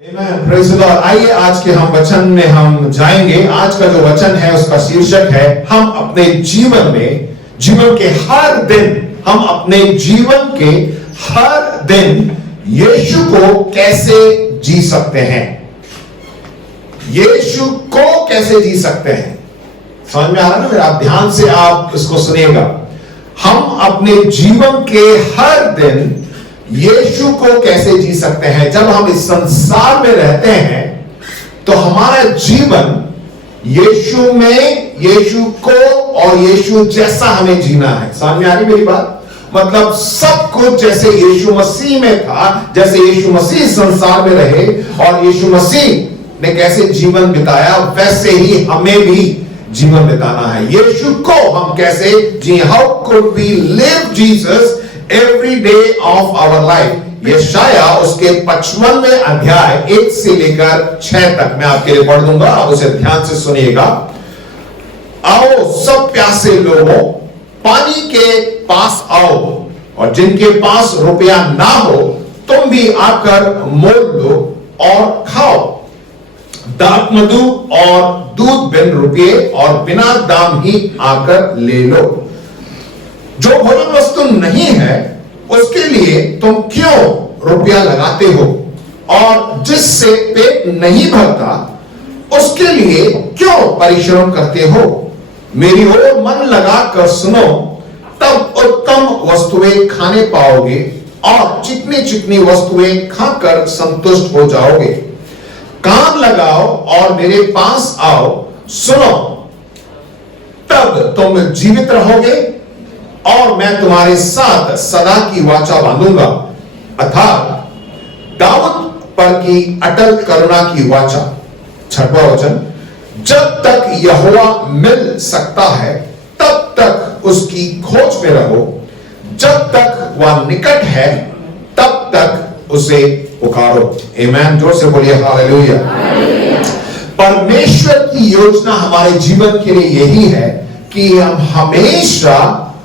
Praise the Lord. आइए आज के हम वचन में हम जाएंगे। आज का जो वचन है उसका शीर्षक है हम अपने जीवन में, जीवन के हर दिन, हम अपने जीवन के हर दिन यीशु को कैसे जी सकते हैं। यीशु को कैसे जी सकते हैं, समझ में आ रहा है ना मेरा? आप ध्यान से आप इसको सुनिएगा। हम अपने जीवन के हर दिन यीशु को कैसे जी सकते हैं। जब हम इस संसार में रहते हैं तो हमारा जीवन यीशु में, यीशु को और यीशु जैसा हमें जीना है। समझ में आ रही मेरी बात? मतलब सब कुछ जैसे यीशु मसीह में था, जैसे यीशु मसीह संसार में रहे और यीशु मसीह ने कैसे जीवन बिताया, वैसे ही हमें भी जीवन बिताना है। यीशु को हम कैसे जी, how could we live Jesus every day of our life. यशाया उसके 55वें अध्याय 1 से लेकर 6 तक मैं आपके लिए पढ़ दूंगा, आप उसे ध्यान से सुनिएगा। आओ सब प्यासे लोगों, पानी के पास आओ, और जिनके पास रुपया ना हो तुम भी आकर मोल लो और खाओ। दाख मधु और दूध बिन रुपये और बिना दाम ही आकर ले लो। जो भोजन वस्तु नहीं है उसके लिए तुम क्यों रुपया लगाते हो, और जिससे पेट नहीं भरता उसके लिए क्यों परिश्रम करते हो। मेरी ओर मन लगाकर सुनो, तब उत्तम वस्तुएं खाने पाओगे और चिकनी चिकनी वस्तुएं खाकर संतुष्ट हो जाओगे। कान लगाओ और मेरे पास आओ, सुनो, तब तुम जीवित रहोगे और मैं तुम्हारे साथ सदा की वाचा बांधूंगा, अर्थात दाऊद पर की अटल करुणा की वाचा। 6वां वचन, जब तक यहोवा मिल सकता है तब तक उसकी खोज में रहो, जब तक वह निकट है तब तक उसे पुकारो। आमीन। जोर से बोलिए हालेलुया। परमेश्वर की योजना हमारे जीवन के लिए यही है कि हम हमेशा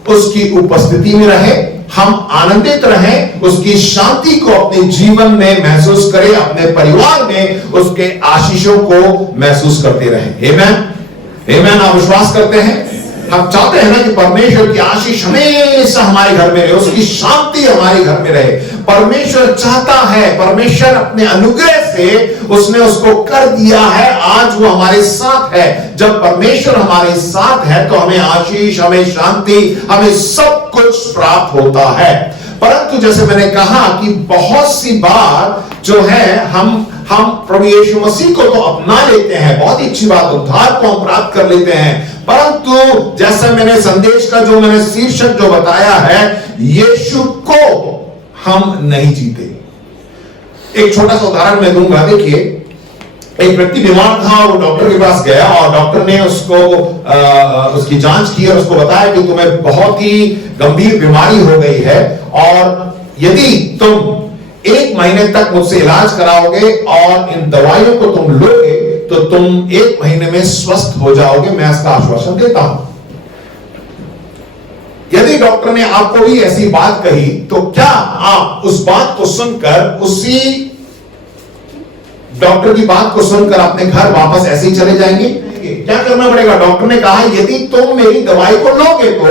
उसकी उपस्थिति में रहे, हम आनंदित रहें, उसकी शांति को अपने जीवन में महसूस करें, अपने परिवार में उसके आशीषों को महसूस करते रहें। आमीन। आमीन। आप विश्वास करते हैं? हम चाहते हैं ना कि परमेश्वर की आशीष हमेशा हमारे घर में रहे, उसकी शांति हमारे घर में रहे। परमेश्वर चाहता है, परमेश्वर अपने अनुग्रह से उसने उसको कर दिया है, आज वो हमारे साथ है। जब परमेश्वर हमारे साथ है तो हमें आशीष, हमें शांति, हमें सब कुछ प्राप्त होता है। परंतु जैसे मैंने कहा कि बहुत सी बार जो है हम प्रभु यीशु मसीह को तो अपना लेते हैं, बहुत ही अच्छी बात, उद्धार को हम प्राप्त कर लेते हैं, परंतु जैसे मैंने संदेश का जो मैंने शीर्षक जो बताया है, यीशु को हम नहीं जीते। एक छोटा सा उदाहरण मैं दूंगा। देखिए, एक व्यक्ति बीमार था, वो डॉक्टर के पास गया और डॉक्टर ने उसको उसकी जांच की और उसको बताया कि तुम्हें बहुत ही गंभीर बीमारी हो गई है और यदि तुम 1 महीने तक मुझसे इलाज कराओगे और इन दवाइयों को तुम लोगे तो तुम 1 महीने में स्वस्थ हो जाओगे, मैं इसका आश्वासन देता हूं। यदि डॉक्टर ने आपको भी ऐसी बात कही तो क्या आप उस बात को सुनकर, उसी डॉक्टर की बात को सुनकर अपने घर वापस ऐसे ही चले जाएंगे? क्या करना पड़ेगा? डॉक्टर ने कहा यदि तुम मेरी दवाई को लोगे तो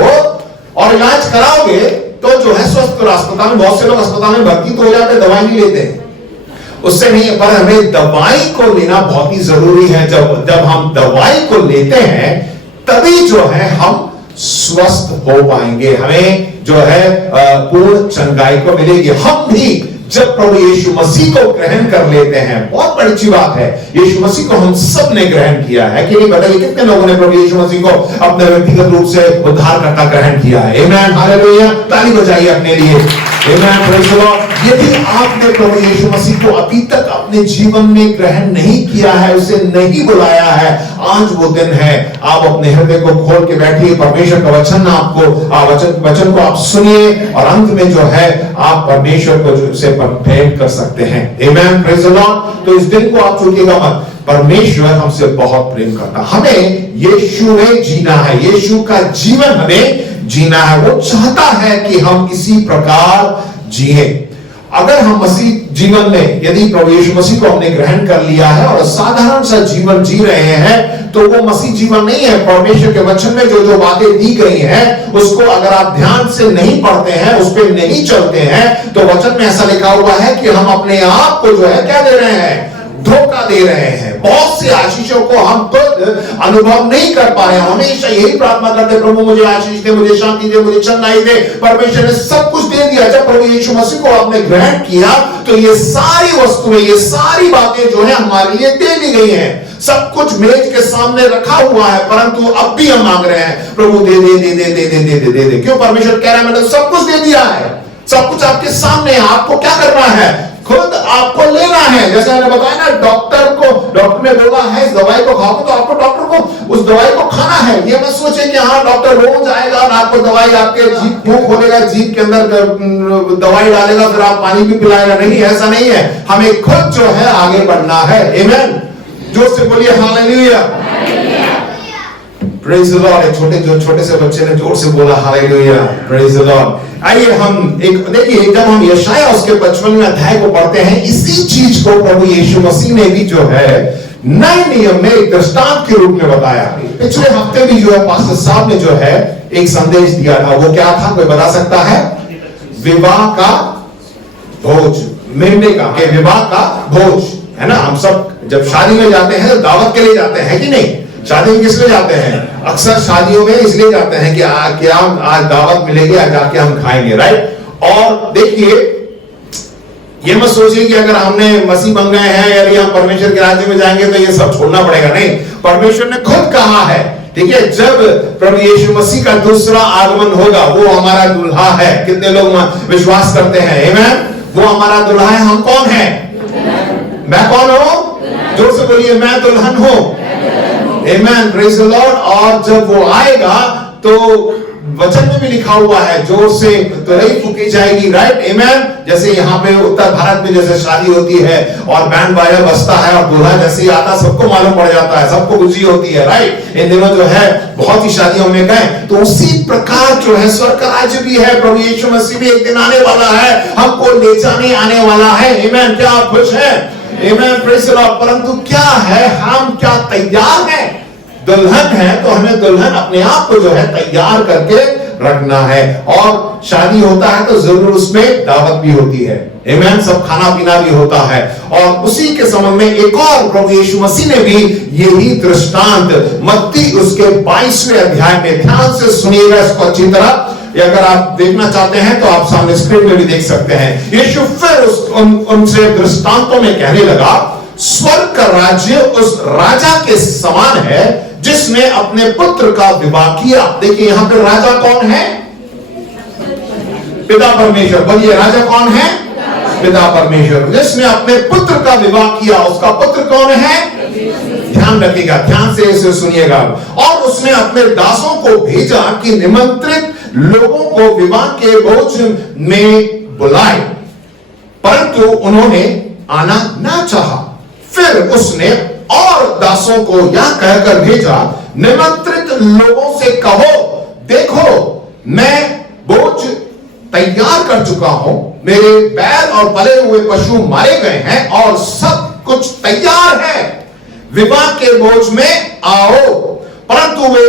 और इलाज कराओगे तो जो है स्वस्थ करो। अस्पताल में बहुत से लोग अस्पताल में भर्ती तो हो जाते, दवाई नहीं लेते, उससे नहीं, पर हमें दवाई को लेना बहुत ही जरूरी है। जब हम दवाई को लेते हैं तभी जो है हम स्वस्थ हो पाएंगे, हमें जो है पूर्ण चंगाई को मिलेगी। हम भी जब प्रभु यीशु मसीह को ग्रहण कर लेते हैं, बहुत बड़ी अच्छी बात है, यीशु मसीह को हम सब ने ग्रहण किया है कि नहीं? बताइए कितने लोगों ने प्रभु यीशु मसीह को अपने व्यक्तिगत रूप से उद्धारकर्ता ग्रहण किया है? आमीन। हालेलुया। ताली बजाइए अपने लिए। आमीन। Praise the Lord. यदि आपने प्रभु यीशु मसीह को अभी तक अपने जीवन में ग्रहण नहीं किया है, उसे नहीं बुलाया है, आज वो दिन है। आप अपने हृदय को खोल के बैठिए, परमेश्वर का वचन आपको वचन को आप सुनिए और अंत में जो है आप परमेश्वर को से भेंट कर सकते हैं। आमीन। Praise the Lord. तो इस दिन को आप छूटिएगा मत। परमेश्वर हमसे बहुत प्रेम करता, हमें यीशु में जीना है, यीशु का जीवन हमें जीना है। वो चाहता है कि हम इसी प्रकार जिए अगर हम मसीह जीवन में यदि प्रभु यीशु मसीह को हमने ग्रहण कर लिया है और साधारण सा जीवन जी रहे हैं, तो वो मसीह जीवन नहीं है। परमेश्वर के वचन में जो जो बातें दी गई हैं, उसको अगर आप ध्यान से नहीं पढ़ते हैं, उस पर नहीं चलते हैं, तो वचन में ऐसा लिखा हुआ है कि हम अपने आप को जो है क्या दे रहे हैं, धोखा दे रहे हैं। बहुत सी आशीषों को हम खुद अनुभव नहीं कर पा रहे हैं। हमेशा यही प्रार्थना करते, प्रभु मुझे आशीष दे, मुझे शांति दे, मुझे चंगाई दे। परमेश्वर ने सब कुछ दे दिया। जब प्रभु यीशु मसीह को आपने ग्रहण किया, तो ये सारी वस्तुएं, ये सारी बातें जो है हमारे लिए दे दी गई हैं। सब कुछ मेज के सामने रखा हुआ है, परंतु अब भी हम मांग रहे हैं, प्रभु दे दे दे दे दे दे दे दे दे। क्यों? परमेश्वर कह रहा है मैंने सब कुछ दे दिया है, सब कुछ आपके सामने है। आपको क्या करना है? खुद आपको लेना है। जैसे मैंने बताया ना, डॉक्टर ने बोला है इस दवाई को खाओ, तो आपको डॉक्टर को उस दवाई को खाना है। ये मत सोचे कि हाँ डॉक्टर रोज आएगा और आपको दवाई, आपके जीभ मुंह खोलेगा, जीभ के अंदर दवाई डालेगा, फिर आप पानी भी पिलाएगा। नहीं, ऐसा नहीं है। हमें खुद जो है आगे बढ़ना है। आमीन। जोर से बोलिए हालेलुया। Praise the Lord. छोटे से बच्चे ने जोर से बोला हालेलुया, प्रेज द लॉर्ड। आइए हम देखिए, जब हम यशाया उसके 55वें अध्याय को पढ़ते हैं, इसी चीज को प्रभु यीशु मसीह ने भी जो है नए नियम में एक दृष्टांत के रूप में बताया। पिछले हफ्ते भी जो है पास्टर साहब ने जो है एक संदेश दिया था। वो क्या था, कोई बता सकता है? विवाह का भोज, मेमने का के विवाह का भोज, है ना। हम सब जब शादी में जाते हैं तो दावत के लिए जाते हैं कि नहीं? शादी में किस लिए जाते हैं? अक्सर शादियों में इसलिए जाते हैं कि क्या आज दावत मिलेगी, आज जाके हम खाएंगे, राइट। और देखिए, ये मत सोचिए कि अगर हमने मसीह बन गए हैं या हम परमेश्वर के राज्य में जाएंगे तो ये सब छोड़ना पड़ेगा। नहीं, परमेश्वर ने खुद कहा है, ठीक है, जब प्रभु यीशु मसीह का दूसरा आगमन होगा, वो हमारा दुल्हा है। कितने लोग विश्वास करते हैं? आमीन। वो हमारा दुल्हा है। हम कौन है? मैं कौन हूं? जोर से बोलिए, मैं दुल्हन हूं। आमेन, प्रेज द लॉर्ड। और जब वो आएगा तो वचन में भी लिखा हुआ है, जोर से तुरही फूकी जाएगी, राइट। आमेन। जैसे यहाँ पे उत्तर भारत में जैसे शादी होती है और बैंड बाजा बजता है और दूल्हा जैसे ही आता, सबको मालूम पड़ जाता है, सबको खुशी होती है, राइट। इन दिनों जो है बहुत ही शादियों में गए, तो उसी प्रकार जो है स्वर्ग का राज्य भी है। प्रभु यीशु मसीह भी एक दिन आने वाला है, हमको ले जाने आने वाला है। आमेन। क्या आप खुश हैं? आमेन, प्रेज द लॉर्ड। परंतु क्या है, हम क्या तैयार हैं? दुल्हन है तो हमें दुल्हन अपने आप को जो है तैयार करके रखना है। और शादी होता है तो जरूर उसमें दावत भी होती है। आमीन। सब खाना पीना भी होता है। और उसी के संबंध में एक और प्रभु यीशु मसीह ने भी यही दृष्टांत मत्ती उसके 22वें अध्याय में, ध्यान से सुनिएगा इसको अच्छी तरह। अगर आप देखना चाहते हैं तो आप सामने स्क्रीन में भी देख सकते हैं। यीशु फिर उनसे दृष्टांतों में कहने लगा, स्वर्ग का राज्य उस राजा के समान है जिसने अपने पुत्र का विवाह किया। देखिए यहां पर राजा कौन है? पिता परमेश्वर। बोलिए, राजा कौन है? पिता परमेश्वर। जिसने अपने पुत्र का विवाह किया, उसका पुत्र कौन है? ध्यान रखिएगा, ध्यान से इसे सुनिएगा। और उसने अपने दासों को भेजा कि निमंत्रित लोगों को विवाह के भोज में बुलाए, परंतु उन्होंने आना ना चाहा। फिर उसने और दासों को यह कहकर भेजा, निमंत्रित लोगों से कहो, देखो मैं भोज तैयार कर चुका हूं, मेरे बैल और पले हुए पशु मारे गए हैं और सब कुछ तैयार है, विवाह के भोज में आओ। परंतु वे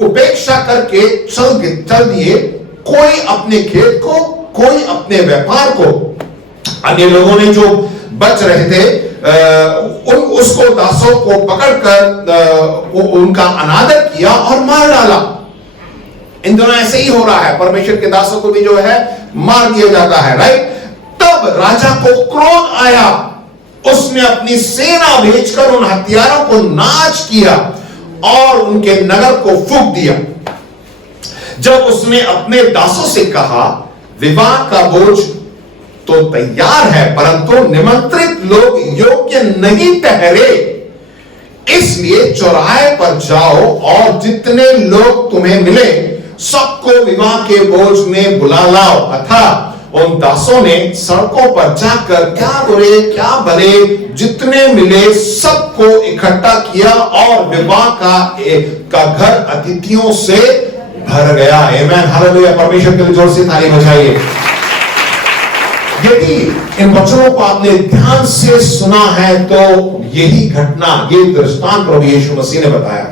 उपेक्षा करके चल दिए, कोई अपने खेत को, कोई अपने व्यापार को। अन्य लोगों ने जो बच रहे थे उसको दासों को पकड़कर उनका अनादर किया और मार डाला। इन दोनों ऐसे ही हो रहा है, परमेश्वर के दासों को भी जो है मार दिया जाता है, राइट। तब राजा को क्रोध आया, उसने अपनी सेना भेजकर उन हथियारों को नाश किया और उनके नगर को फूंक दिया। जब उसने अपने दासों से कहा, विवाह का भोज तो तैयार है, परंतु निमंत्रित लोग योग्य नहीं ठहरे, इसलिए चौराहे पर जाओ और जितने लोग तुम्हें मिले सबको विवाह के भोज में बुला लाओ। अतः उन दासों ने सड़कों पर जाकर क्या बुरे क्या भले जितने मिले सबको इकट्ठा किया और विवाह का घर अतिथियों से भर गया। आमेन, हालेलुया। परमेश्वर के लिए जोर से ताली बजाइए। यदि इन वचनों को आपने ध्यान से सुना है तो यही घटना, ये दृष्टांत प्रभु यीशु मसीह ने बताया।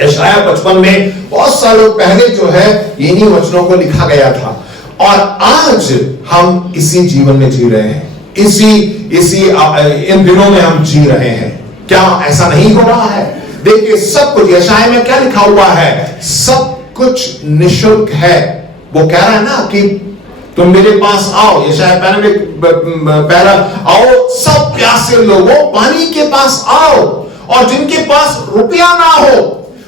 यशाया 55 में बहुत सालों पहले जो है इन्हीं वचनों को लिखा गया था, और आज हम इसी जीवन में जी रहे हैं, इसी इन दिनों में हम जी रहे हैं। क्या ऐसा नहीं हो रहा है? देखिए, सब कुछ यशाया में क्या लिखा हुआ है? सब कुछ निशुल्क है। वो कह रहा है ना कि तुम मेरे पास आओ, यशाया 95 आओ सब प्यासे लोगों, पानी के पास आओ, और जिनके पास रुपया ना हो।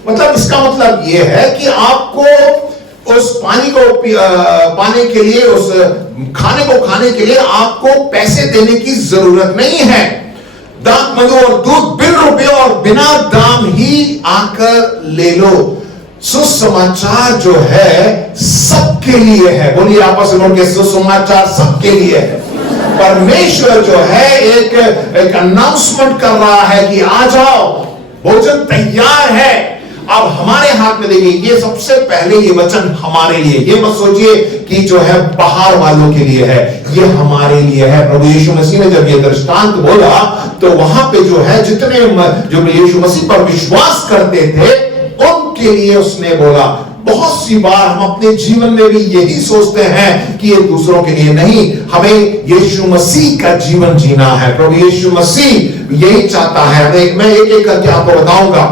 मतलब इसका मतलब यह है कि आपको उस पानी को पाने के लिए, उस खाने को खाने के लिए आपको पैसे देने की जरूरत नहीं है। दाख, मधु और दूध बिन रुपये और बिना दाम ही आकर ले लो। सुसमाचार जो है सबके लिए है। बोलिए आपस में बोल के, सुसमाचार सबके लिए है। परमेश्वर जो है एक अनाउंसमेंट कर रहा है कि आ जाओ, भोजन तैयार है। अब हमारे हाथ में देखिए, ये सबसे पहले ये वचन हमारे लिए, ये मत सोचिए कि जो है बाहर वालों के लिए है, ये हमारे लिए है। प्रभु यीशु मसीह ने जब ये दृष्टांत बोला तो वहां पे जो है जितने जो यीशु मसीह पर विश्वास करते थे उनके लिए उसने बोला। बहुत सी बार हम अपने जीवन में भी यही सोचते हैं कि ये दूसरों के लिए नहीं, हमें यीशु मसीह का जीवन जीना है। प्रभु यीशु मसीह यही चाहता है। मैं एक एक करके आपको बताऊंगा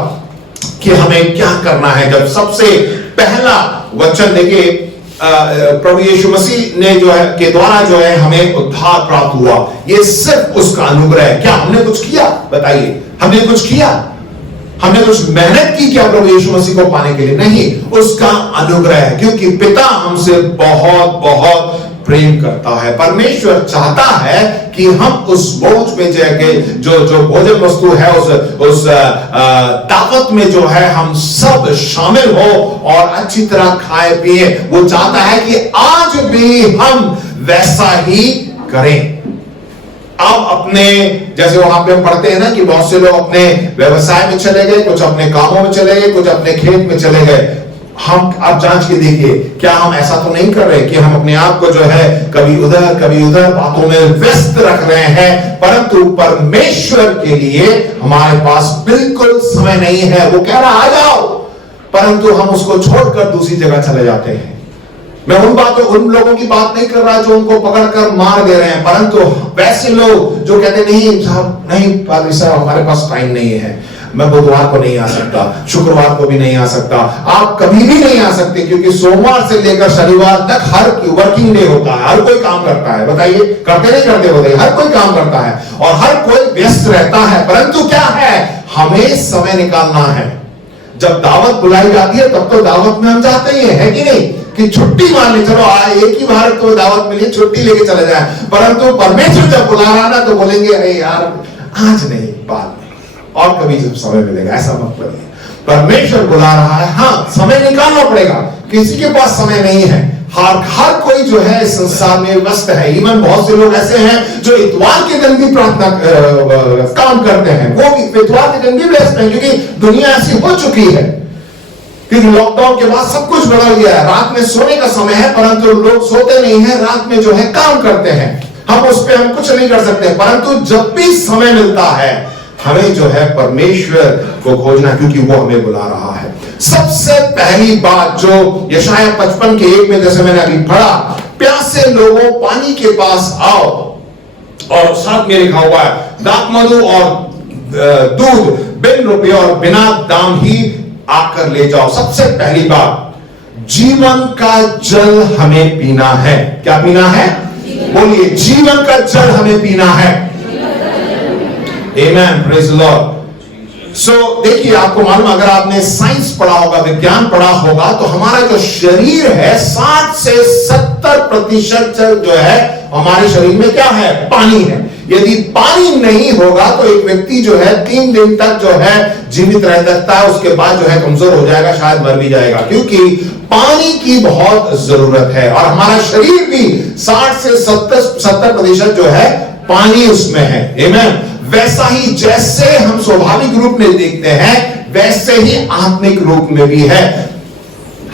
कि हमें क्या करना है। जब सबसे पहला वचन देखिए, प्रभु यीशु मसीह ने जो है के द्वारा जो है हमें उद्धार प्राप्त हुआ, ये सिर्फ उसका अनुग्रह है। क्या हमने कुछ किया? बताइए, हमने कुछ किया? हमने कुछ मेहनत की क्या प्रभु यीशु मसीह को पाने के लिए? नहीं, उसका अनुग्रह है, क्योंकि पिता हमसे बहुत बहुत प्रेम करता है। परमेश्वर चाहता है कि हम उस बोझ में जो भोजन वस्तु है, उस दावत में जो है हम सब शामिल हो और अच्छी तरह खाए पिए। वो चाहता है कि आज भी हम वैसा ही करें। अब अपने, जैसे वहां पे हम पढ़ते हैं ना कि बहुत से लोग अपने व्यवसाय में चले गए, कुछ अपने कामों में चले गए, कुछ अपने खेत में चले गए। हम आप जांच के देखिए, क्या हम ऐसा तो नहीं कर रहे कि हम अपने आप को जो है कभी उधर बातों में व्यस्त रख रहे हैं, परंतु परमेश्वर के लिए हमारे पास बिल्कुल समय नहीं है। वो कह रहा आ जाओ, परंतु हम उसको छोड़कर दूसरी जगह चले जाते हैं। मैं उन लोगों की बात नहीं कर रहा जो उनको पकड़कर मार दे रहे हैं, परंतु वैसे लोग जो कहते नहीं साहब, नहीं पादरी साहब हमारे पास टाइम नहीं है, मैं बुधवार को नहीं आ सकता, शुक्रवार को भी नहीं आ सकता। आप कभी भी नहीं आ सकते, क्योंकि सोमवार से लेकर शनिवार तक हर वर्किंग डे होता है, हर कोई काम करता है। बताइए, करते नहीं करते? बताइए, हर कोई काम करता है और हर कोई व्यस्त रहता है, परंतु क्या है, हमें समय निकालना है। जब दावत बुलाई जाती है तब तो दावत में हम जाते ही है कि नहीं, कि छुट्टी मान ले, चलो एक ही बार तो दावत मिली, छुट्टी लेके चले जाए। परंतु परमेश्वर जब बुला रहा ना तो बोलेंगे अरे यार आज नहीं, बाद में, और कभी जब समय मिलेगा। ऐसा मत करिए, परमेश्वर बुला रहा है, हाँ समय निकालना पड़ेगा। किसी के पास समय नहीं है। हर कोई जो है इस संसार में व्यस्त है। इवन बहुत से लोग ऐसे हैं जो इतवार के दिन भी प्रार्थना काम करते हैं, वो भी इतवार के दिन भी व्यस्त हैं, क्योंकि दुनिया ऐसी हो चुकी है। क्योंकि लॉकडाउन के बाद सब कुछ बदल गया है। रात में सोने का समय है, परंतु लोग सोते नहीं है, रात में जो है काम करते हैं। हम उस पर हम कुछ नहीं कर सकते, परंतु जब भी समय मिलता है हमें जो है परमेश्वर को खोजना, क्योंकि वो हमें बुला रहा है। सबसे पहली बात जो यशाया 55 के 1 में, जैसे मैंने अभी पढ़ा, प्यासे लोगों पानी के पास आओ, और साथ में लिखा हुआ है दाख, मधु और दूध बिन रुपये और बिना दाम ही आकर ले जाओ। सबसे पहली बात, जीवन का जल हमें पीना है। क्या पीना है? बोलिए, जीवन का जल हमें पीना है। आमेन, प्रेज द लॉर्ड। सो देखिए, आपको मालूम, अगर आपने साइंस पढ़ा होगा, विज्ञान पढ़ा होगा, तो हमारा जो शरीर है 60 से 70% जो है हमारे शरीर में क्या है? पानी है। यदि पानी नहीं होगा तो एक व्यक्ति जो है 3 दिन तक जो है जीवित रह सकता है, उसके बाद जो है कमजोर हो जाएगा, शायद मर भी जाएगा, क्योंकि पानी की बहुत जरूरत है। और हमारा शरीर भी 60 से 70% जो है पानी उसमें है। आमीन। वैसा ही जैसे हम स्वाभाविक रूप में देखते हैं, वैसे ही आत्मिक रूप में भी है।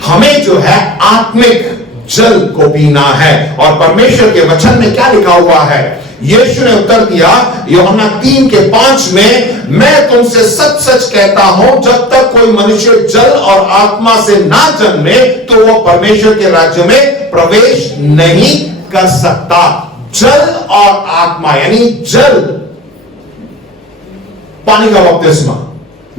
हमें जो है आत्मिक जल को पीना है। और परमेश्वर के वचन में क्या लिखा हुआ है? यीशु ने उत्तर दिया यूहन्ना 3:5 में, मैं तुमसे सच सच कहता हूं, जब तक कोई मनुष्य जल और आत्मा से ना जन्मे तो वो परमेश्वर के राज्य में प्रवेश नहीं कर सकता। जल और आत्मा यानी जल पानी का बपतिस्मा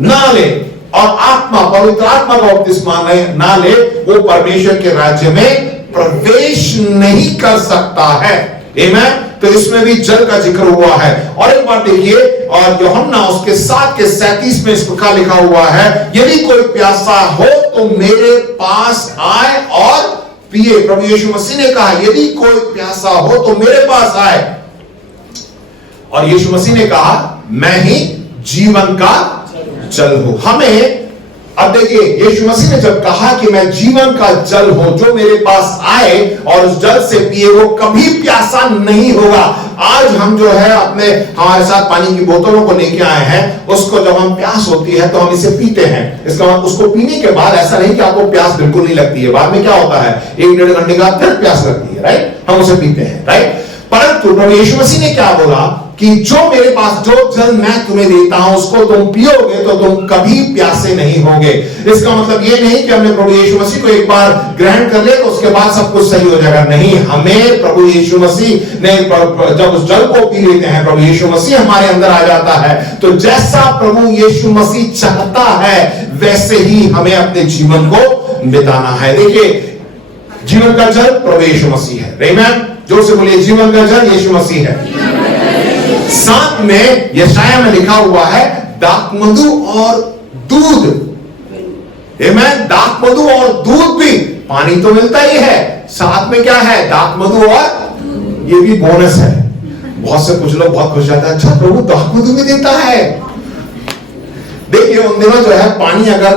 ना ले और आत्मा पवित्र आत्मा का बपतिस्मा ना ले, वो परमेश्वर के राज्य में प्रवेश नहीं कर सकता है। आमीन। तो इसमें भी जल का जिक्र हुआ है। और एक बार देखिए, और यूहन्ना उसके 7:37 में इस प्रकार लिखा हुआ है, यदि कोई प्यासा हो तो मेरे पास आए और पिए। प्रभु यीशु मसीह ने कहा यदि कोई प्यासा हो तो मेरे पास आए, और यीशु मसीह ने कहा मैं ही जीवन का जल हूं। हमें अब देखिए, यीशु मसीह ने जब कहा कि मैं जीवन का जल हूं, जो मेरे पास आए और उस जल से पिए वो कभी प्यासा नहीं होगा। आज हम जो है अपने हमारे साथ पानी की बोतलों को लेके आए हैं, उसको जब हम प्यास होती है तो हम इसे पीते हैं। इसका मतलब उसको पीने के बाद ऐसा नहीं कि आपको प्यास बिल्कुल नहीं लगती है, बाद में क्या होता है 1-1.5 घंटे बाद फिर प्यास लगती है, राइट? हम उसे पीते हैं, राइट? परंतु प्रभु यीशु मसीह ने क्या बोला कि जो मेरे पास जो जल मैं तुम्हें देता हूं उसको तुम पियोगे तो तुम कभी प्यासे नहीं होगे। इसका मतलब ये नहीं कि हमने प्रभु यीशु मसीह को एक बार ग्रहण कर लिया तो उसके बाद सब कुछ सही हो जाएगा। नहीं, हमें प्रभु यीशु मसीह ने जब उस जल को पी लेते हैं, प्रभु यीशु मसीह हमारे अंदर आ जाता है, तो जैसा प्रभु यीशु मसीह चाहता है वैसे ही हमें अपने जीवन को बिताना है। देखिए, जीवन का जल प्रभु यीशु मसीह है। आमीन। जोर से बोलिए, जीवन का जल यीशु मसीह है। साथ में यशाया में लिखा हुआ है दाखमधु और दूध। आमीन। दाखमधु और दूध भी, पानी तो मिलता ही है, साथ में क्या है? दाखमधु और ये भी बोनस है। बहुत से कुछ लोग बहुत खुश जाते हैं, अच्छा प्रभु दाखमधु भी देता है। देखिए, उन दिनों जो है पानी अगर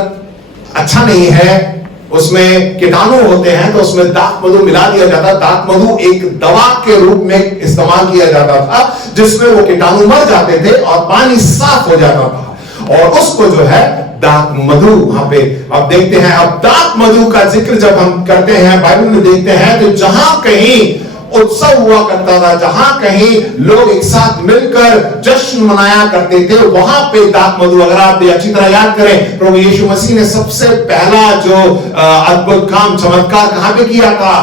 अच्छा नहीं है, उसमें कीटाणु होते हैं, तो उसमें दाखमधु मिला दिया जाता। दाखमधु एक दवा के रूप में इस्तेमाल किया जाता था, जिसमें वो कीटाणु मर जाते थे और पानी साफ हो जाता था, और उसको जो है दाखमधु वहां पे अब देखते हैं। अब दाखमधु का जिक्र जब हम करते हैं बाइबल में देखते हैं, तो जहां कहीं उत्सव हुआ करता था, जहां कहीं लोग एक साथ मिलकर जश्न मनाया करते थे, वहां पे दाखमधु, अगर आप अच्छी तरह याद करें, प्रभु यीशु मसीह ने सबसे पहला जो अद्भुत काम चमत्कार कहां पे किया था?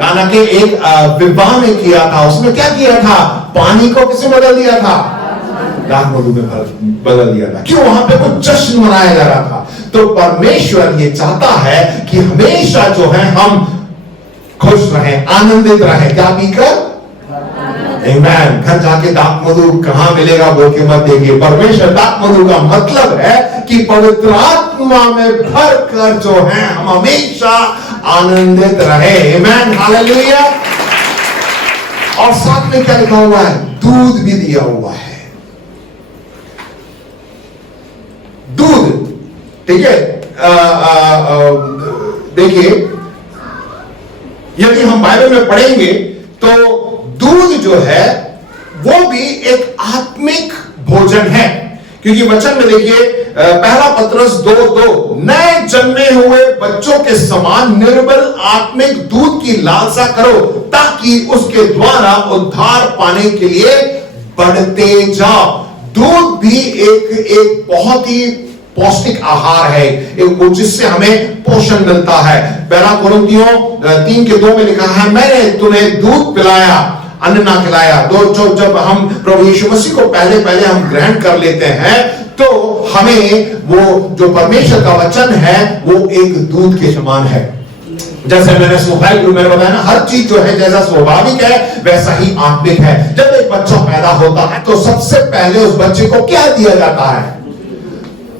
काना के एक विवाह में किया था। उसमें क्या किया था? पानी को किसमें बदल दिया था? दाखमधु में बदल दिया था। क्यों? वहां पे कुछ जश्न मनाया जा रहा था। तो परमेश्वर ये चाहता है कि हमेशा जो है हम खुश रहें, आनंदित रहें। क्या पीकर? आमीन। घर जाके दाखमधु कहां मिलेगा बोल के मत देखिए। परमेश्वर दाखमधु का मतलब है कि पवित्र आत्मा में भर कर जो है हम हमेशा आनंदित रहे। आमीन, हालेलुया। और साथ में क्या लिखा हुआ है? दूध भी दिया हुआ है। दूध, ठीक है। देखिए, यदि हम बाइबल में पढ़ेंगे तो दूध जो है वो भी एक आत्मिक भोजन है, क्योंकि वचन में देखिए पहला पत्रस 2:2, नए जन्मे हुए बच्चों के समान निर्बल आत्मिक दूध की लालसा करो ताकि उसके द्वारा उद्धार पाने के लिए बढ़ते जाओ। दूध भी एक बहुत ही पौष्टिक आहार है, एक जिससे हमें पोषण मिलता है। पहला कोरिन्थियों 3:2 में लिखा है, मैंने तुम्हें दूध पिलाया, अन्न ना खिलाया। जब हम प्रभु यीशु मसीह को पहले हम ग्रहण कर लेते हैं तो हमें वो जो परमेश्वर का वचन है वो एक दूध के समान है। जैसे मैंने स्वाभाविक रूप में बताया ना, हर चीज जो है जैसा स्वाभाविक है वैसा ही आत्मिक है। जब एक बच्चा पैदा होता है तो सबसे पहले उस बच्चे को क्या दिया जाता है?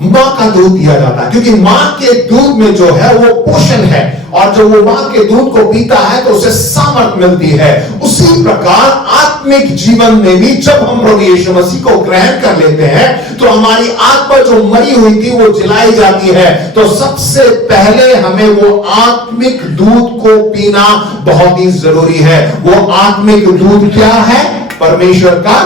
मां का दूध दिया जाता है, क्योंकि मां के दूध में जो है वो पोषण है, और जब वो मां के दूध को पीता है तो उसे सामर्थ मिलती है। उसी प्रकार आत्मिक जीवन में भी जब हम प्रभु यीशु मसीह को ग्रहण कर लेते हैं तो हमारी आत्मा जो मरी हुई थी वो जिलाई जाती है। तो सबसे पहले हमें वो आत्मिक दूध को पीना बहुत ही जरूरी है। वो आत्मिक दूध क्या है? परमेश्वर का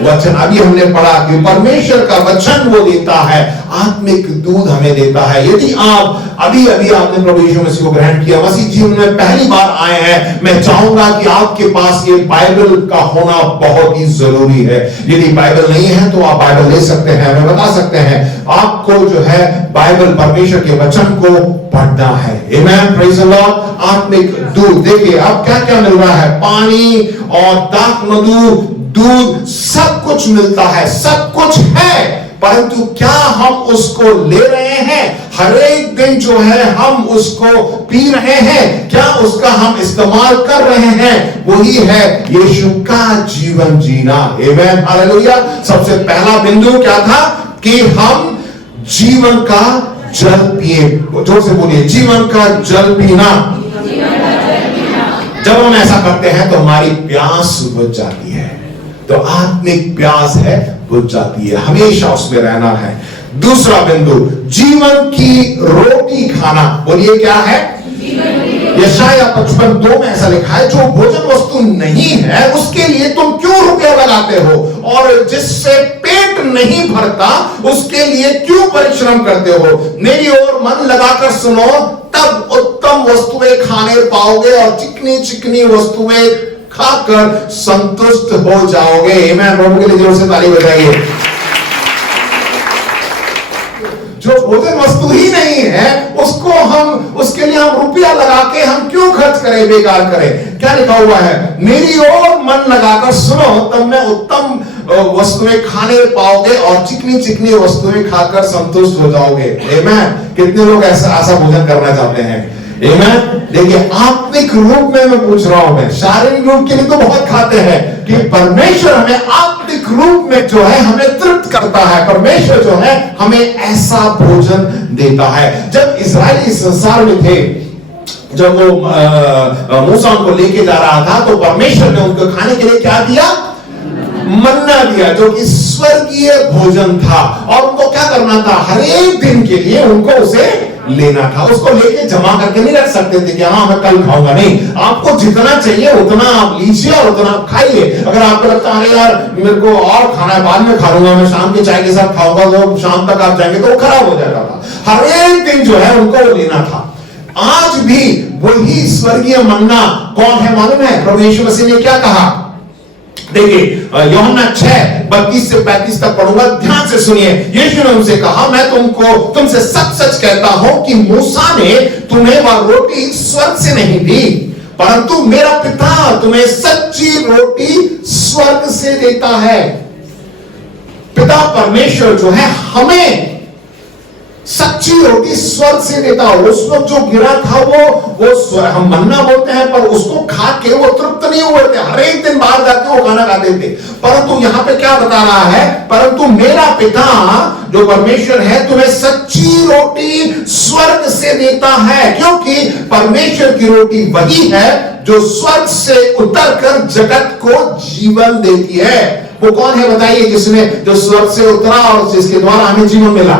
वचन। अभी हमने पढ़ा कि परमेश्वर का वचन वो देता है, आत्मिक दूध हमें देता है। यदि आप अभी आपने प्रभु यीशु मसीह को ग्रहण किया, मसीह जीवन में पहली बार आए हैं, मैं चाहूंगा कि आपके पास ये बाइबल का होना बहुत ही जरूरी है। यदि बाइबल नहीं है तो आप बाइबल ले सकते हैं, हमें बता सकते हैं। आपको जो है बाइबल, परमेश्वर के वचन को पढ़ना है। आमेन, प्रेज द लॉर्ड। आत्मिक दूध देखिए अब क्या क्या मिल रहा है, पानी और दाखमधु, दूध, सब कुछ मिलता है, सब कुछ है, परंतु क्या हम उसको ले रहे हैं? हर एक दिन जो है हम उसको पी रहे हैं, क्या उसका हम इस्तेमाल कर रहे हैं? वही है यीशु का जीवन जीना। आमेन, हालेलुया। सबसे पहला बिंदु क्या था कि हम जीवन का जल पिए। जोर से बोलिए, जीवन का जल पीना। जब हम ऐसा करते हैं तो हमारी प्यास बुझ जाती है, तो आत्मिक प्यास है बुझ जाती है, हमेशा उसमें रहना है। दूसरा बिंदु, जीवन की रोटी खाना। बोलिए क्या है? यशाया 55:2 में ऐसा लिखा है, जो भोजन वस्तु नहीं है उसके लिए तुम क्यों रुपया लगाते हो, और जिससे पेट नहीं भरता उसके लिए क्यों परिश्रम करते हो? मेरी ओर मन लगाकर सुनो, तब उत्तम वस्तुएं खाने पाओगे और चिकनी चिकनी वस्तुएं खाकर संतुष्ट हो जाओगे। आमीन, प्रभु के लिए जोर से ताली बजाइए। जो भोजन वस्तु ही नहीं है उसके लिए हम रुपया लगा के हम क्यों खर्च करें, बेकार करें? क्या लिखा हुआ है? मेरी ओर मन लगाकर सुनो, तब मैं उत्तम वस्तुएं खाने पाओगे और चिकनी चिकनी वस्तुएं खाकर संतुष्ट हो जाओगे। आमीन। कितने लोग ऐसा भोजन करना चाहते हैं? आमीन। देखिए, आत्मिक रूप में मैं पूछ रहा हूं, मैं शारीरिक रूप के लिए तो बहुत खाते हैं कि परमेश्वर हमें आत्मिक रूप में जो है हमें तृप्त करता है। परमेश्वर जो है हमें ऐसा भोजन देता है। जब इस्राएली संसार में थे, जब वो मूसा को लेके जा रहा था, तो परमेश्वर ने उनको खाने के लिए क्या दिया? मन्ना दिया, जो कि स्वर्गीय भोजन था। और उनको क्या करना था? हर एक दिन के लिए उनको उसे लेना था। उसको लेके जमा करके नहीं रख सकते थे कि हाँ मैं कल खाऊंगा, नहीं। आपको जितना चाहिए उतना आप लीजिए और उतना खाइए। अगर आपको लगता है यार मेरे को और खाना है, बाद में खा लूंगा, मैं शाम के चाय के साथ खाऊंगा, तो शाम तक आप जाएंगे तो वो खराब हो जाएगा था। हर एक दिन जो है उनको लेना था। आज भी वही स्वर्गीय मन्ना कौन है मालूम है? प्रभु यीशु मसीह ने क्या कहा? देखिए, यूहन्ना 6:32 से 35 तक पढ़ूंगा, ध्यान से सुनिए। यीशु ने उनसे कहा, मैं तुमसे सच सच कहता हूं कि मूसा ने तुम्हें वह रोटी स्वर्ग से नहीं दी, परंतु मेरा पिता तुम्हें सच्ची रोटी स्वर्ग से देता है। पिता परमेश्वर जो है हमें सच्ची रोटी स्वर्ग से देता है। उस वक्त जो गिरा था वो हम मन्ना बोलते हैं, पर उसको खा के वो तृप्त नहीं हुए थे। हर एक दिन बाहर जाके वो खाना खाते थे। परंतु यहां पे क्या बता रहा है? परंतु मेरा पिता जो परमेश्वर है तुम्हें सच्ची रोटी स्वर्ग से देता है, क्योंकि परमेश्वर की रोटी वही है जो स्वर्ग से उतरकर जगत को जीवन देती है। वो कौन है बताइए, जिसने जो स्वर्ग से उतरा और जिसके द्वारा हमें जीवन मिला?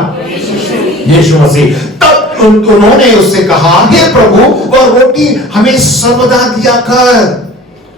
यीशु मसीह। तब उन्होंने उससे कहा, हे प्रभु, वह रोटी हमें सर्वदा दिया कर,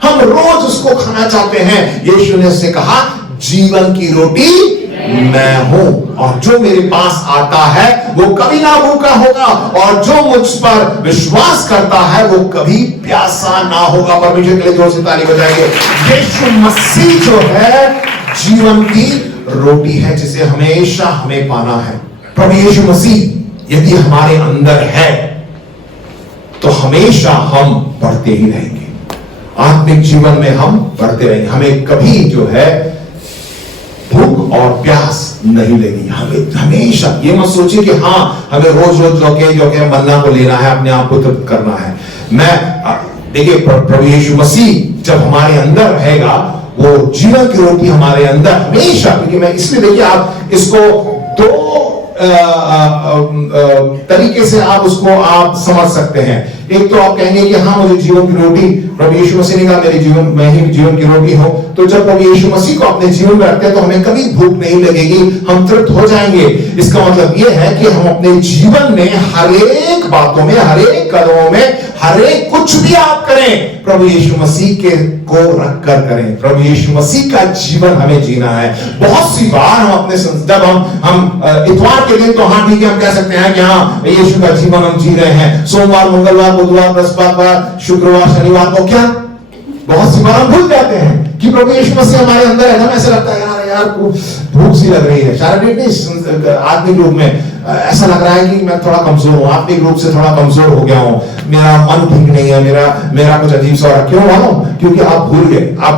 हम रोज उसको खाना चाहते हैं। यीशु ने उससे कहा, जीवन की रोटी मैं हूं, और जो मेरे पास आता है वो कभी ना भूखा होगा, और जो मुझ पर विश्वास करता है वो कभी प्यासा ना होगा। परमेश्वर के लिए जोर से ताली बजाइए। यीशु मसीह जो है जीवन की रोटी है, जिसे हमेशा हमें पाना है। प्रभु यीशु मसीह यदि हमारे अंदर है तो हमेशा हम बढ़ते ही रहेंगे, आत्मिक जीवन में हम बढ़ते रहेंगे। हमें कभी जो है भूख और प्यास नहीं लेगी। हमें हमेशा ये मत सोचिए कि हाँ हमें रोज रोज जो के मन्ना को लेना है, अपने आप को तृप्त करना है। देखिए, प्रभु यीशु मसीह जब हमारे अंदर रहेगा, वो जीवन की रोटी हमारे अंदर हमेशा, क्योंकि मैं इसलिए, देखिए आप इसको दो तरीके से आप उसको आप समझ सकते हैं। एक तो आप कहेंगे कि हाँ मुझे जीवन की रोटी, प्रभु यीशु मसीह ने कहा मेरे जीवन मैं ही जीवन की रोटी हूं। तो जब प्रभु यीशु मसीह को अपने जीवन में रखते हैं तो हमें कभी भूख नहीं लगेगी, हम तृप्त हो जाएंगे। इसका मतलब यह है कि हम अपने जीवन में हर एक बातों में, हर एक कदमों में, हर एक कुछ भी आप करें प्रभु यीशु मसीह के को रखकर करें। प्रभु यीशु मसीह का जीवन हमें जीना है। बहुत सी बार हम अपने जब हम इतवार के दिन तो हाँ ठीक है हम कह सकते हैं कि हाँ यीशु का जीवन हम जी रहे हैं। सोमवार, मंगलवार, बुधवार, बृहस्पतिवार, शुक्रवार, शनिवार को क्या बहुत सी बार हम भूल जाते हैं कि प्रभु यीशु मसीह हमारे अंदर है। हमें ऐसा लगता है यार भूख सी लग रही है, शारीरिक नहीं आत्मिक रूप में ऐसा लग रहा है कि मैं थोड़ा कमजोर हूँ, आत्मिक रूप से थोड़ा कमजोर हो गया हूँ, मेरा मन ठीक नहीं है, मेरा कुछ अजीब सा हो रहा। क्यों मालूम? क्योंकि आप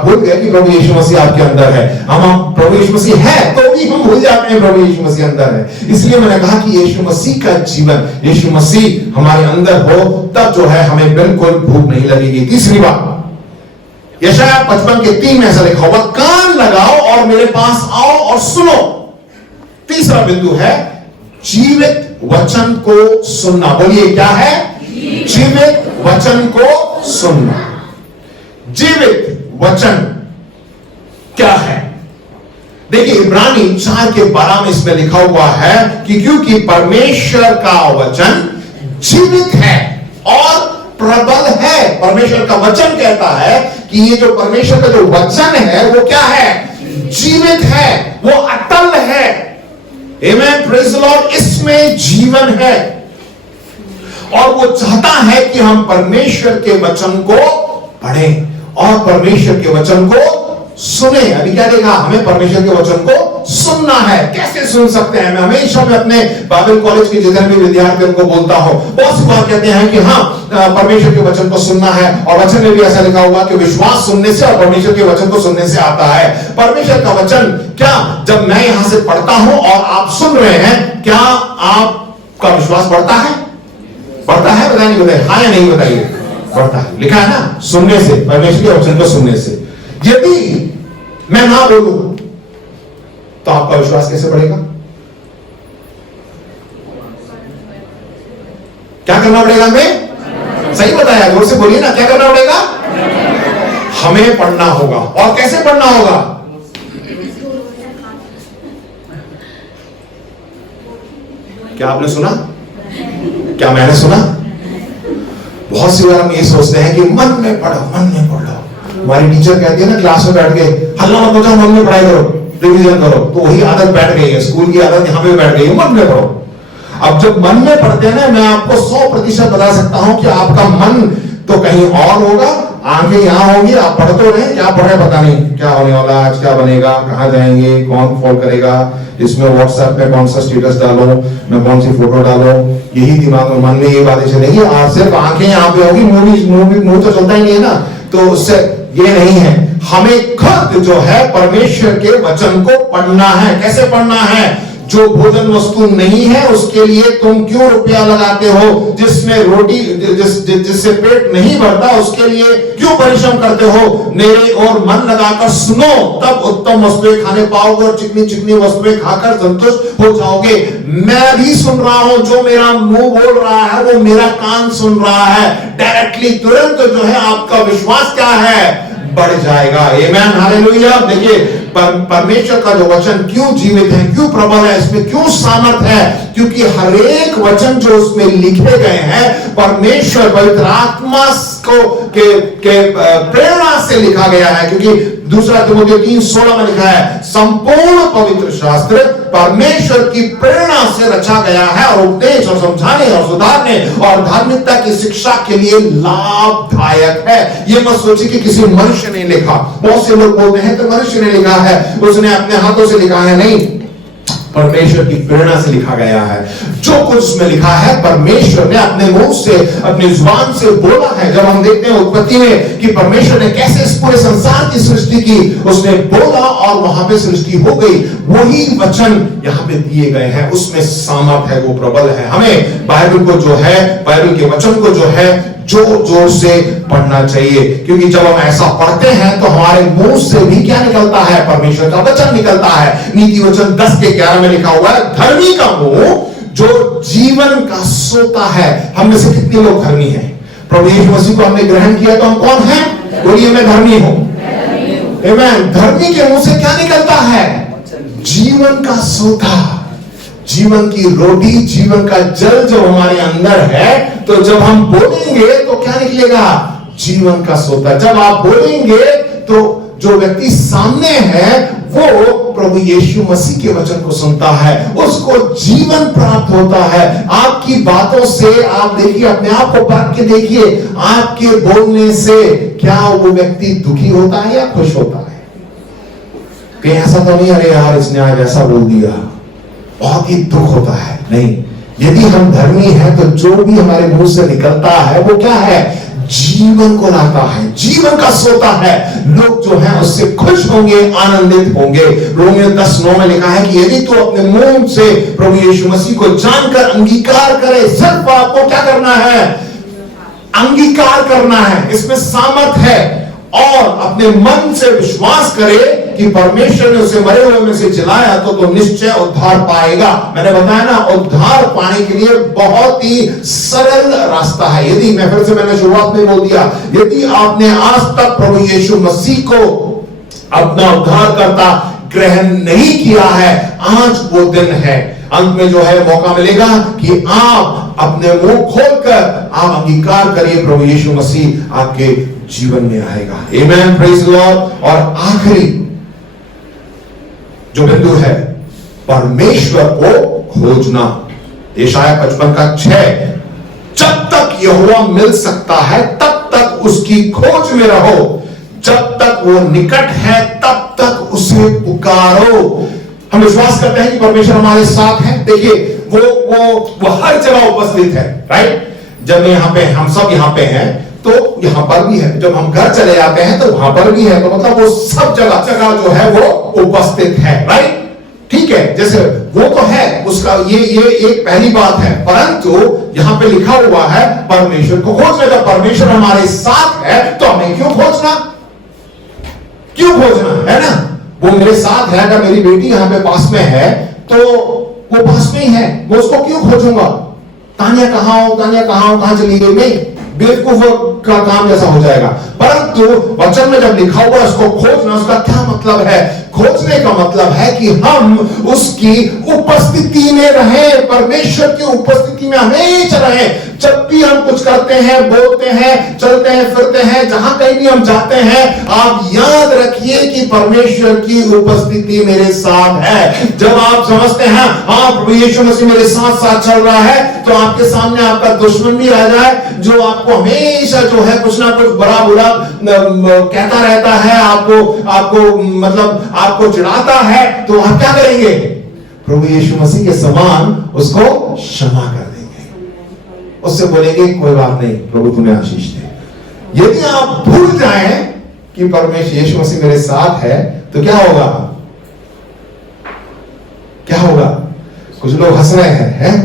भूल गए कि प्रभु यीशु मसीह आपके अंदर है। हम प्रभु यीशु मसीह है तो भी हम भूल जाते हैं प्रभु यीशु मसीह अंदर है। इसलिए मैंने कहा कि यीशु मसीह का जीवन, यीशु मसीह हमारे अंदर हो तब जो है हमें बिल्कुल भूख नहीं लगेगी। तीसरी बात यशायाह 55:3 में ऐसा लिखा हुआ, कान लगाओ और मेरे पास आओ और सुनो। तीसरा बिंदु है जीवित वचन को सुनना। बोलिए क्या है? जीवित वचन को सुनना। जीवित वचन क्या है? देखिए इब्रानी 4:12 में इसमें लिखा हुआ है कि क्योंकि परमेश्वर का वचन जीवित है और प्रबल है। परमेश्वर का वचन कहता है कि ये जो परमेश्वर का जो वचन है वो क्या है? जीवित है, वो अटल है। आमेन, प्रेज़ द लॉर्ड। इसमें जीवन है और वो चाहता है कि हम परमेश्वर के वचन को पढ़ें और परमेश्वर के वचन को सुने। अभी क्या देखा? हमें परमेश्वर के वचन को सुनना है। कैसे सुन सकते हैं? मैं हमेशा में अपने बाइबल कॉलेज के जितने भी विद्यार्थियों को बोलता हूं, बहुत सी बार कहते हैं कि हाँ परमेश्वर के वचन को सुनना है और वचन में भी ऐसा लिखा हुआ कि विश्वास सुनने से और परमेश्वर के वचन को सुनने से आता है। परमेश्वर का वचन क्या, जब मैं यहां से पढ़ता हूं और आप सुन रहे हैं, क्या आपका विश्वास बढ़ता है? बढ़ता है? बताइए नहीं बताइए, हाँ या नहीं बताइए? बढ़ता है। लिखा है ना, सुनने से, परमेश्वर के वचन को सुनने से। यदि मैं ना बोलूं तो आपका विश्वास कैसे बढ़ेगा? क्या करना पड़ेगा हमें? सही बताया, जोर से बोलिए ना, क्या करना पड़ेगा? हमें पढ़ना होगा। और कैसे पढ़ना होगा? क्या आपने सुना? क्या मैंने सुना? बहुत सी बार हम ये सोचते हैं कि मन में पढ़ो, मन में पढ़ो। हमारी टीचर कहती है ना क्लास में बैठ के हल्ला मत बजाओ, मन में पढ़ाई करो, रिवीजन करो। तो वही आदत बैठ गई है, स्कूल की आदत यहां पे बैठ गई है, मन में पढ़ो। अब जब मन में पढ़ते हैं ना, मैं आपको 100% बता सकता हूं कि आपका मन तो कहीं और होगा, आंखें यहां होंगी, आप पढ़ तो रहे, क्या पढ़ रहे पता नहीं, क्या होने वाला, आज क्या बनेगा, कहां जाएंगे, कौन फॉल करेगा, इसमें व्हाट्सएप पे कौन सा स्टेटस डालो, मैं कौन सी फोटो डालो, यही दिमाग में मन में ये बातें चलेंगी। और सिर्फ आंखें यहाँ पे होगी, मुंह तो चलता ही नहीं है ना, तो उससे ये नहीं है। हमें खुद जो है परमेश्वर के वचन को पढ़ना है। कैसे पढ़ना है? जो भोजन वस्तु नहीं है उसके लिए तुम क्यों रुपया लगाते हो? जिसमें रोटी जिससे पेट नहीं भरता उसके लिए क्यों परिश्रम करते हो? मेरे और मन लगाकर सुनो, तब उत्तम वस्तुएं खाने पाओगे और चिकनी चिकनी वस्तुएं खाकर संतुष्ट हो जाओगे। मैं भी सुन रहा हूं, जो मेरा मुंह बोल रहा है वो मेरा कान सुन रहा है। डायरेक्टली तुरंत जो है आपका विश्वास क्या है? बढ़ जाएगा। आमेन, हालेलुया। देखिए परमेश्वर का जो वचन क्यों जीवित है, क्यों प्रबल है, इसमें क्यों सामर्थ है? क्योंकि हर एक वचन जो उसमें लिखे गए हैं परमेश्वर पवित्र आत्मा को के प्रेरणा से लिखा गया है। क्योंकि दूसरा तिमोथेयुस 3:16 में लिखा है, संपूर्ण पवित्र शास्त्र परमेश्वर की प्रेरणा से रचा गया है और उपदेश और समझाने और सुधारने और धार्मिकता की शिक्षा के लिए लाभदायक है। ये मत सोचिए कि किसी मनुष्य ने लिखा। बहुत से लोग बोलते हैं तो मनुष्य ने लिखा है, उसने अपने हाथों से लिखा है। नहीं, परमेश्वर की प्रेरणा से लिखा गया है। जो कुछ उसमें लिखा है परमेश्वर ने अपने मुंह से, अपनी जुबान से बोला है। जब हम देखते हैं उत्पत्ति में कि परमेश्वर ने कैसे इस पूरे संसार की सृष्टि की, उसने बोला और वहां पे सृष्टि हो गई। वही वचन यहाँ पे दिए गए हैं, उसमें सामर्थ है, वो प्रबल है। हमें बाइबल को जो है, बाइबल के वचन को जो है जोर जोर से पढ़ना चाहिए। क्योंकि जब हम ऐसा पढ़ते हैं तो हमारे मुंह से भी क्या निकलता है? परमेश्वर का वचन निकलता है। नीति वचन 10:11 में लिखा हुआ है, धर्मी का मुंह जो जीवन का सोता है। हम में से कितने लोग धर्मी हैं? प्रभु यीशु मसीह को हमने ग्रहण किया तो हम कौन हैं? बोलिए मैं धर्मी हूं। आमीन। धर्मी के मुंह से क्या निकलता है? जीवन का सोता, जीवन की रोटी, जीवन का जल जो हमारे अंदर है, तो जब हम बोलेंगे तो क्या निकलेगा? जीवन का सोता। जब आप बोलेंगे तो जो व्यक्ति सामने है वो प्रभु यीशु मसीह के वचन को सुनता है, उसको जीवन प्राप्त होता है। आपकी बातों से आप देखिए, अपने आप को परख के देखिए, आपके बोलने से क्या वो व्यक्ति दुखी होता है या खुश होता है? कहीं ऐसा तो नहीं, अरे यार इसने आज ऐसा बोल दिया, बहुत ही दुख होता है? नहीं। यदि हम धर्मी हैं तो जो भी हमारे मुंह से निकलता है वो क्या है? जीवन को लाता है, जीवन का सोता है। लोग जो हैं उससे खुश होंगे, आनंदित होंगे। रोमियो 10:9 में लिखा है कि यदि तो अपने मुंह से प्रभु यीशु मसीह को जानकर अंगीकार करे, सिर्फ आपको क्या करना है? अंगीकार करना है, इसमें सामर्थ है। और अपने मन से विश्वास करे कि परमेश्वर ने उसे मरे हुए में से जिलाया तो निश्चय उद्धार पाएगा। मैंने बताया ना, उद्धार पाने के लिए बहुत ही सरल रास्ता है। यदि मैंने शुरुआत में बोल दिया, यदि आपने आज तक प्रभु यीशु मसीह को अपना उद्धारकर्ता ग्रहण नहीं किया है, आज वो दिन है। अंत में जो है मौका मिलेगा कि आप अपने मुंह खोलकर आप अंगीकार करिए, प्रभु यीशु मसीह आपके जीवन में आएगा। आमेन, प्रेज द लॉर्ड। और आखिरी जो बिंदु है, परमेश्वर को खोजना। यशायाह 55:6, जब तक यहोवा मिल सकता है तब तक उसकी खोज में रहो, जब तक वो निकट है तब तक उसे पुकारो। हम विश्वास करते हैं कि परमेश्वर हमारे साथ है। देखिए वो हर जगह उपस्थित है, राइट? जब यहाँ पे हम सब यहाँ पे हैं तो यहां पर भी है, जब हम घर चले जाते हैं तो वहां पर भी है, तो मतलब वो सब जगह जो है वो उपस्थित है, राइट? ठीक है, जैसे वो तो है, उसका ये एक पहली बात है। परंतु यहां पे लिखा हुआ है परमेश्वर को खोजना। जब परमेश्वर हमारे साथ है तो हमें क्यों खोजना? है ना? वो मेरे साथ है, अगर मेरी बेटी यहां पे पास में है तो वो पास में ही है, मैं उसको क्यों खोजूंगा? तानिया कहां चली गई? नहीं, बेवकूफ का काम जैसा हो जाएगा। परंतु वचन में जब लिखा हुआ उसको खोजना, उसका क्या मतलब है? खोजने का मतलब है कि हम उसकी उपस्थिति में रहें, परमेश्वर की उपस्थिति में हमेशा रहें। जब भी हम कुछ करते हैं, बोलते हैं, चलते हैं, फिरते हैं, जहां कहीं भी हम जाते हैं, आप याद रखिए कि परमेश्वर की उपस्थिति मेरे साथ है। जब आप समझते हैं हाँ प्रभु यीशु मसीह मेरे साथ साथ चल रहा है, तो आपके सामने आपका दुश्मन भी आ जाए जो आपको हमेशा जो है कुछ ना कुछ बड़ा बुरा कहता रहता है, आपको चिढ़ाता है, तो आप क्या करेंगे? प्रभु यीशु मसीह के समान उसको क्षमा कर देंगे, उससे बोलेंगे कोई बात नहीं प्रभु तुम्हें आशीष दे। यदि आप भूल जाएं कि परमेश्वर यीशु मसीह मेरे साथ है तो क्या होगा? कुछ लोग हंस रहे हैं,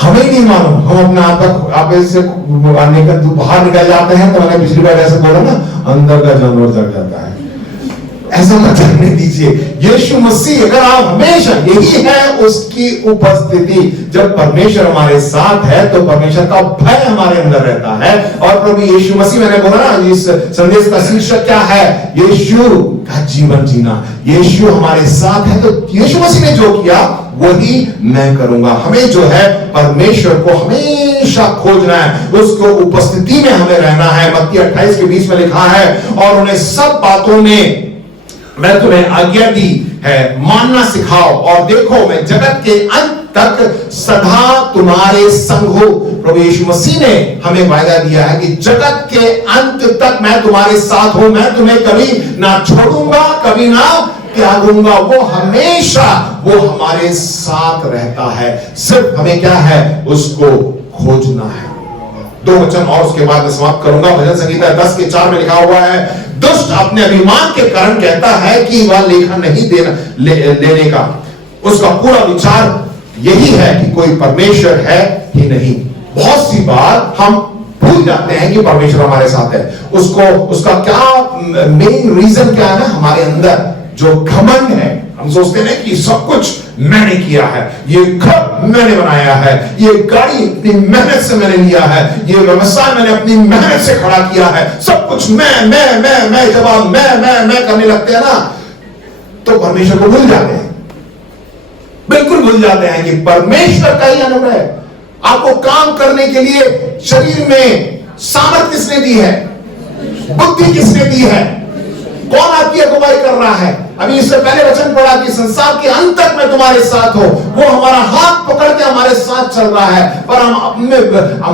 हमें नहीं मालूम, हम अपने आप से बाहर निकल जाते हैं। तो मैंने पिछली बार ऐसे बोला ना, अंदर का जानवर जग जाता है, ऐसा मत करने दीजिए। यीशु मसीह, अगर आप हमेशा, यही है उसकी उपस्थिति। जब परमेश्वर हमारे साथ है तो परमेश्वर का भय हमारे अंदर रहता है। और प्रभु यीशु मसीह, मैंने बोला ना इस संदेश का शीर्षक क्या है? यीशु का जीवन जीना। यीशु हमारे साथ है तो यीशु मसीह ने जो किया वही मैं करूंगा। हमें जो है परमेश्वर को हमेशा खोजना है, उसको उपस्थिति में हमें रहना है। मत्ती 28:20 में लिखा है, और उन्हें सब बातों में मैं तुम्हें आज्ञा दी है, मानना सिखाओ, और देखो मैं जगत के अंत तक सदा तुम्हारे संग हूं। प्रभु यीशु मसीह ने हमें वायदा दिया है कि जगत के अंत तक मैं तुम्हारे साथ हूं, मैं तुम्हें कभी ना छोड़ूंगा, कभी ना त्यागूंगा। वो हमेशा वो हमारे साथ रहता है, सिर्फ हमें क्या है? उसको खोजना है। 2 वचन और उसके बाद मैं समाप्त करूंगा। भजन संहिता 10:4 में लिखा हुआ है, दुष्ट अपने अभिमान के कारण कहता है कि वह लेखा नहीं लेने का। उसका पूरा विचार यही है कि कोई परमेश्वर है ही नहीं। बहुत सी बार हम भूल जाते हैं कि परमेश्वर हमारे साथ है। उसका क्या मेन रीजन क्या है ना? हमारे अंदर जो घमंड है। हम सोचते हैं कि सब कुछ मैंने किया है, ये घर मैंने बनाया है, ये गाड़ी अपनी मेहनत से मैंने लिया है, ये व्यवसाय मैंने अपनी मेहनत से खड़ा किया है, सब कुछ मैं। जब आप मैं करने लगते हैं ना, तो परमेश्वर को भूल जाते हैं। बिल्कुल भूल जाते हैं कि परमेश्वर का ही अनुग्रह है। आपको काम करने के लिए शरीर में सामर्थ्य किसने दी है? बुद्धि किसने दी है? कौन आपकी अगुवाई कर रहा है? अभी इससे पहले वचन पढ़ा कि संसार के अंत तक मैं तुम्हारे साथ हो। वो हमारा हाथ पकड़ के हमारे साथ चल रहा है, पर हम अपने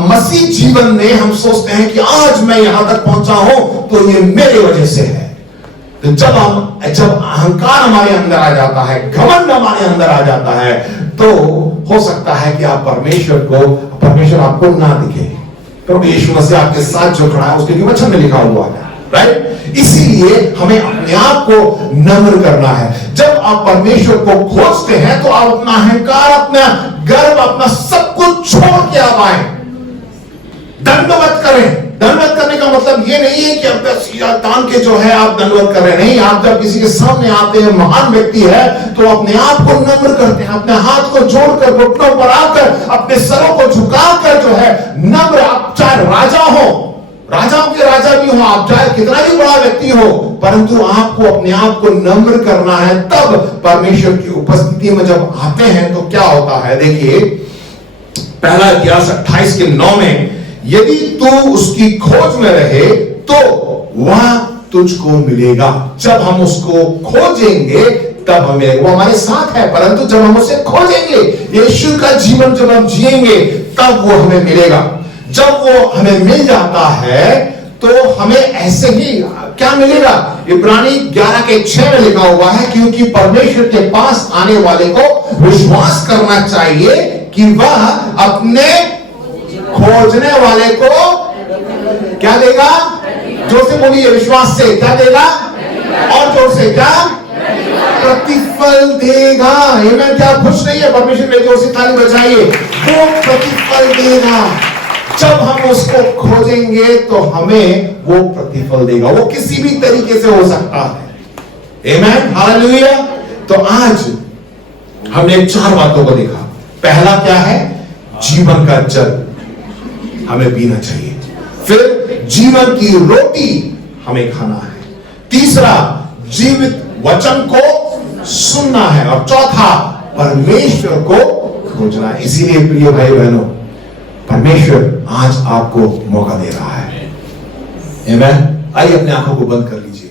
मसीह जीवन में हम सोचते हैं कि आज मैं यहां तक पहुंचा हूं तो ये मेरे वजह से है। तो जब अहंकार हमारे अंदर आ जाता है, घमंड हमारे अंदर आ जाता है, तो हो सकता है कि आप परमेश्वर आपको ना दिखे। तो यीशु मसीह आपके साथ जो खड़ा है उसके वचन में लिखा हुआ है, राइट? इसीलिए हमें अपने आप को नम्र करना है। जब आप परमेश्वर को खोजते हैं तो आप अपना अहंकार, अपना गर्व, अपना सब कुछ छोड़ के आप आए। दंडवत करें। दंडवत करने का मतलब ये नहीं है कि अब तान के जो है आप दंडवत कर रहे हैं। नहीं, आप जब किसी के सामने आते हैं, महान व्यक्ति है, तो अपने आप को नम्र करते हैं, अपने हाथ को जोड़कर, घुटनों पर आकर, अपने सरों को झुकाकर जो है नम्र। आप चाहे राजा हो, राजाओं के राजा भी हो, आप चाहे कितना भी बड़ा व्यक्ति हो, परंतु आपको अपने आप को नम्र करना है। तब परमेश्वर की उपस्थिति में जब आते हैं तो क्या होता है? देखिए, पहला इतिहास 28:9 में, यदि तू उसकी खोज में रहे तो वह तुझको मिलेगा। जब हम उसको खोजेंगे तब हमें, वो हमारे साथ है, परंतु जब हम उसे खोजेंगे, यीशु का जीवन जब हम जिएंगे, तब वो हमें मिलेगा। जब वो हमें मिल जाता है तो हमें ऐसे ही क्या मिलेगा? इब्रानी 11:6 में लिखा हुआ है, क्योंकि परमेश्वर के पास आने वाले को विश्वास करना चाहिए कि वह अपने खोजने वाले को क्या देगा? जोर से बोलिए, विश्वास से क्या देगा? और जोर से क्या? प्रतिफल देगा। मैं क्या खुश नहीं है? परमेश्वर में जोर से ताली बजाइए। वो प्रतिफल देगा। जब हम उसको खोजेंगे तो हमें वो प्रतिफल देगा। वो किसी भी तरीके से हो सकता है। आमेन, हालेलुया। तो आज हमने 4 बातों को देखा। पहला क्या है? जीवन का जल हमें पीना चाहिए। फिर जीवन की रोटी हमें खाना है। तीसरा, जीवित वचन को सुनना है। और चौथा, परमेश्वर को खोजना है। इसीलिए प्रिय भाई बहनों, परमेश्वर आज आपको मौका दे रहा है। आमीन। आइए अपने आंखों को बंद कर लीजिए।